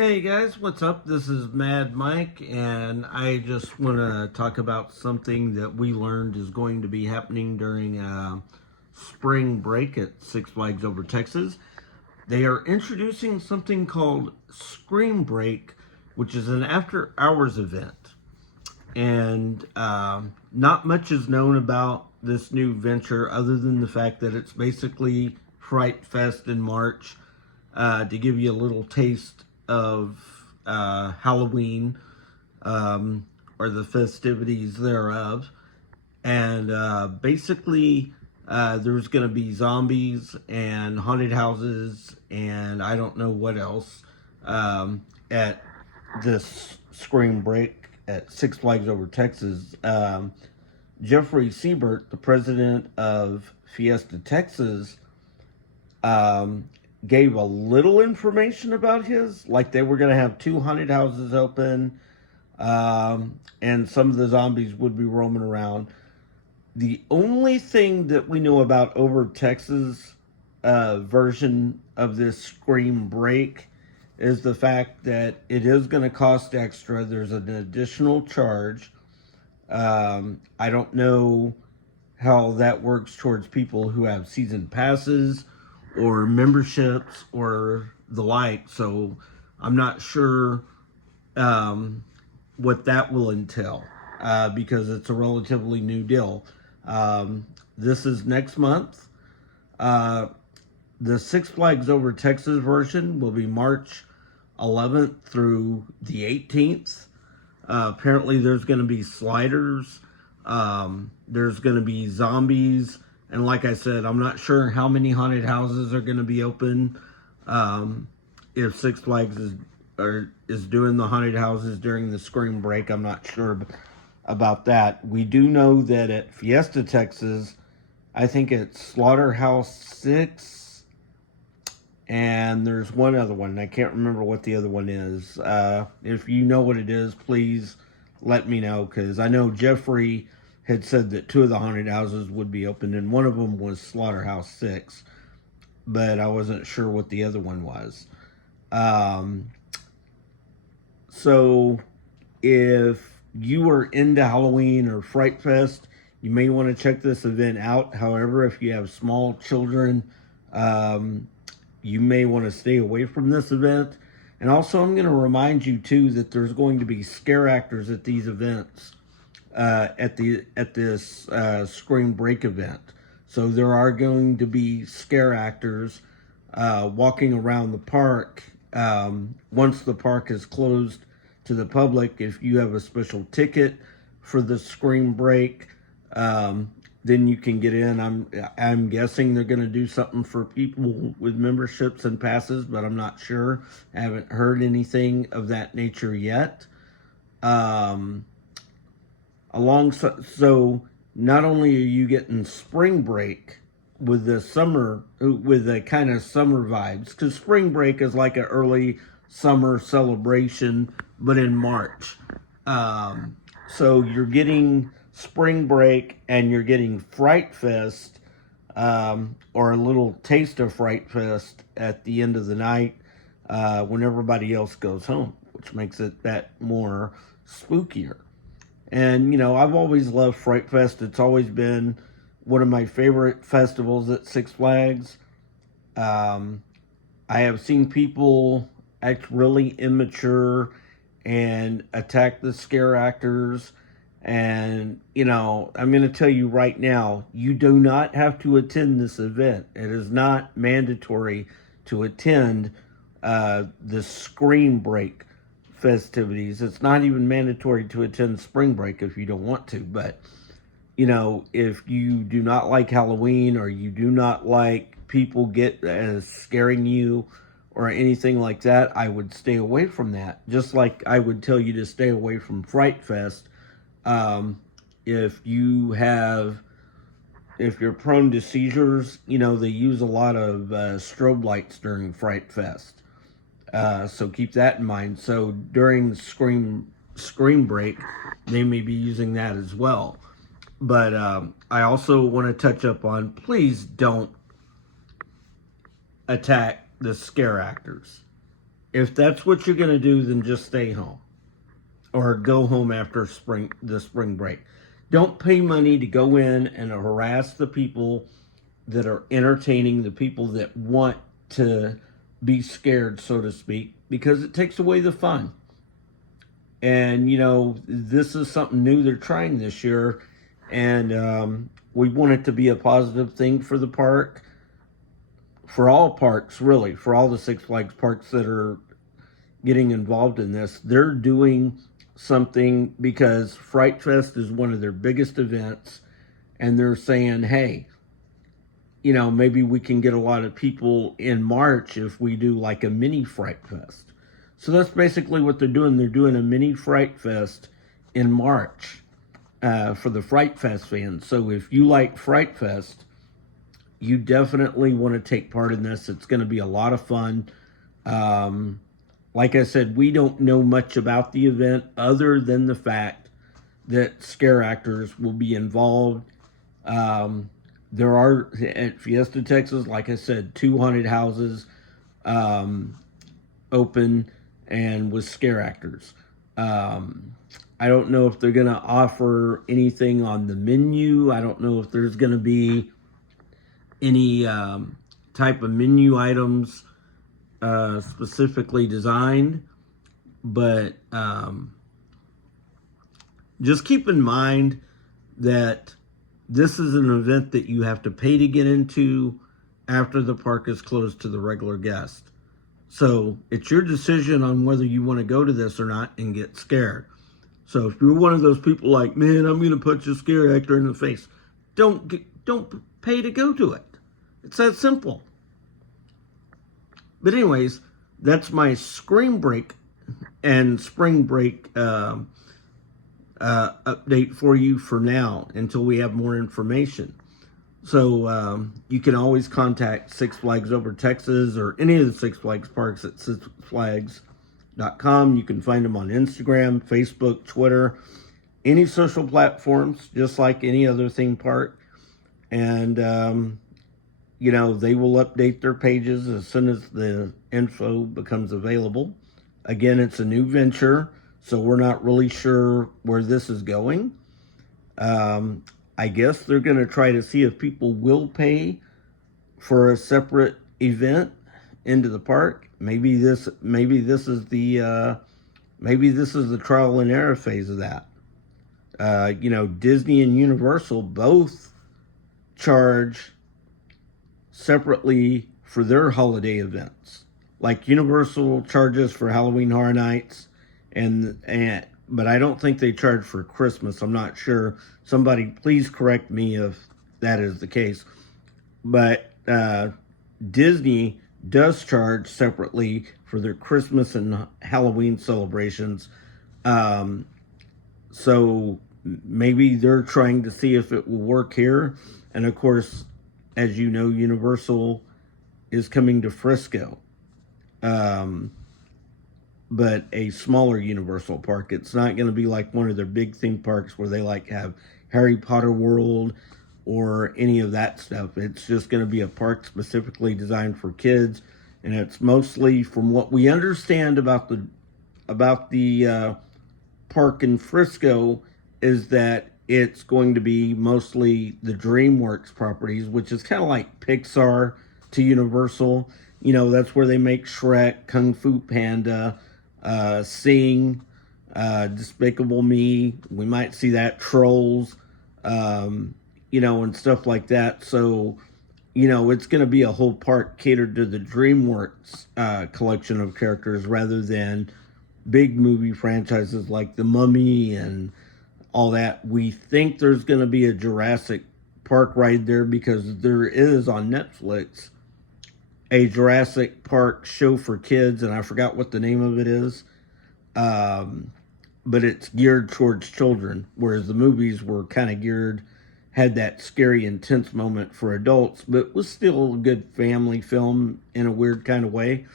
Hey guys, what's up? This is Mad Mike, and I just want to talk about something that we learned is going to be happening during spring break at Six Flags Over Texas. They are introducing something called Scream Break, which is an after hours event. And not much is known about this new venture other than the fact that it's basically Fright Fest in March to give you a little taste of Halloween or the festivities thereof. And basically, there's going to be zombies and haunted houses and I don't know what else at this Scream Break at Six Flags Over Texas. Jeffrey Siebert, the president of Fiesta Texas, gave a little information about his, like they were going to have two haunted houses open, and some of the zombies would be roaming around. The only thing that we know about Over Texas version of this Scream Break is the fact that it is going to cost extra. There's an additional charge. I don't know how that works towards people who have season passes or memberships or the like. So I'm not sure what that will entail because it's a relatively new deal. This is next month. The Six Flags Over Texas version will be March 11th through the 18th. Apparently there's going to be sliders. There's going to be zombies. And like I said, I'm not sure how many haunted houses are going to be open. If Six Flags is doing the haunted houses during the Scream Break, I'm not sure about that. We do know that at Fiesta Texas, I think it's Slaughterhouse 6, and there's one other one. I can't remember what the other one is. If you know what it is, please let me know, because I know Jeffrey had said that two of the haunted houses would be open, and one of them was Slaughterhouse 6, but I wasn't sure what the other one was. So if you are into Halloween or Fright Fest, you may want to check this event out. However, if you have small children, you may want to stay away from this event. And also, I'm going to remind you too that there's going to be scare actors at these events, at this Scream Break event. So there are going to be scare actors walking around the park. Once the park is closed to the public, if you have a special ticket for the Scream Break, then you can get in. I'm guessing they're going to do something for people with memberships and passes, but I'm not sure. I haven't heard anything of that nature yet. So not only are you getting spring break with the summer, with the kind of summer vibes, because spring break is like an early summer celebration, but in March. So you're getting spring break and you're getting Fright Fest, or a little taste of Fright Fest at the end of the night when everybody else goes home, which makes it that more spookier. And, you know, I've always loved Fright Fest. It's always been one of my favorite festivals at Six Flags. I have seen people act really immature and attack the scare actors. And, you know, I'm going to tell you right now, you do not have to attend this event. It is not mandatory to attend the Scream Break festivities. It's not even mandatory to attend spring break if you don't want to. But, you know, if you do not like Halloween or you do not like people scaring you or anything like that, I would stay away from that. Just like I would tell you to stay away from Fright Fest. If you're prone to seizures, you know, they use a lot of strobe lights during Fright Fest. So keep that in mind. So during Scream Break, they may be using that as well. But I also want to touch up on, please don't attack the scare actors. If that's what you're going to do, then just stay home or go home after the spring break. Don't pay money to go in and harass the people that are entertaining, the people that want to be scared, so to speak, because it takes away the fun. And, this is something new they're trying this year. And we want it to be a positive thing for the park, for all parks, really, for all the Six Flags parks that are getting involved in this. They're doing something because Fright Fest is one of their biggest events. And they're saying, hey, maybe we can get a lot of people in March if we do like a mini Fright Fest. So that's basically what they're doing. They're doing a mini Fright Fest in March for the Fright Fest fans. So if you like Fright Fest, you definitely want to take part in this. It's going to be a lot of fun. Like I said, we don't know much about the event other than the fact that scare actors will be involved. There are, at Fiesta, Texas, like I said, 2 haunted houses open and with scare actors. I don't know if they're going to offer anything on the menu. I don't know if there's going to be any type of menu items specifically designed. But just keep in mind that this is an event that you have to pay to get into after the park is closed to the regular guest. So it's your decision on whether you want to go to this or not and get scared. So if you're one of those people like, man, I'm going to punch a scare actor in the face, don't pay to go to it. It's that simple. But anyways, that's my Scream Break and Spring Break update for you for now until we have more information. So you can always contact Six Flags Over Texas or any of the Six Flags parks at sixflags.com. You can find them on Instagram, Facebook, Twitter, any social platforms, just like any other theme park. And, they will update their pages as soon as the info becomes available. Again, it's a new venture, so we're not really sure where this is going. I guess they're going to try to see if people will pay for a separate event into the park. Maybe this is the trial and error phase of that. Disney and Universal both charge separately for their holiday events. Like Universal charges for Halloween Horror Nights, but I don't think they charge for Christmas. I'm not sure. Somebody please correct me if that is the case. But Disney does charge separately for their Christmas and Halloween celebrations. So maybe they're trying to see if it will work here. And of course, as you know, Universal is coming to Frisco. But a smaller Universal park. It's not going to be like one of their big theme parks where they have Harry Potter World or any of that stuff. It's just going to be a park specifically designed for kids, and it's mostly, from what we understand about the park in Frisco, is that it's going to be mostly the DreamWorks properties, which is kind of like Pixar to Universal. That's where they make Shrek, Kung Fu Panda, Sing, Despicable Me. We might see that, Trolls, and stuff like that. So, it's going to be a whole park catered to the DreamWorks collection of characters rather than big movie franchises like The Mummy and all that. We think there's going to be a Jurassic Park ride there because there is on Netflix a Jurassic Park show for kids, and I forgot what the name of it is. But it's geared towards children, whereas the movies were kind of had that scary, intense moment for adults, but was still a good family film in a weird kind of way.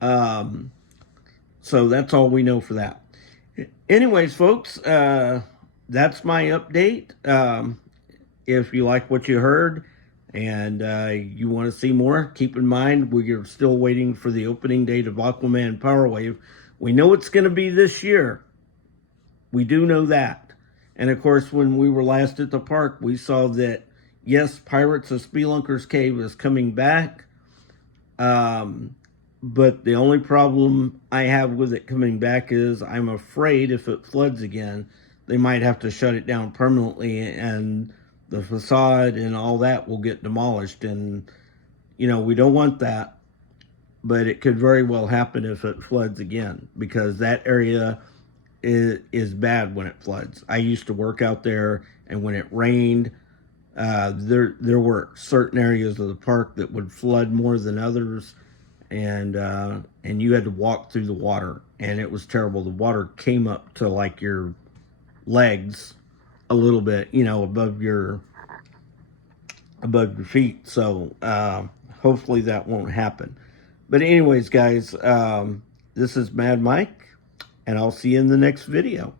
So that's all we know for that. Anyways, folks, that's my update. If you like what you heard, And you want to see more, keep in mind we're still waiting for the opening date of Aquaman Power Wave. We know it's going to be this year. We do know that. And of course, when we were last at the park, we saw that, yes, Pirates of Spelunker's Cave is coming back. But the only problem I have with it coming back is I'm afraid if it floods again, they might have to shut it down permanently, and the facade and all that will get demolished. And, we don't want that, but it could very well happen if it floods again, because that area is bad when it floods. I used to work out there, and when it rained, there were certain areas of the park that would flood more than others, and you had to walk through the water, and it was terrible. The water came up to like your legs a little bit, above your feet. So hopefully that won't happen. But anyways, guys, this is Mad Mike, and I'll see you in the next video.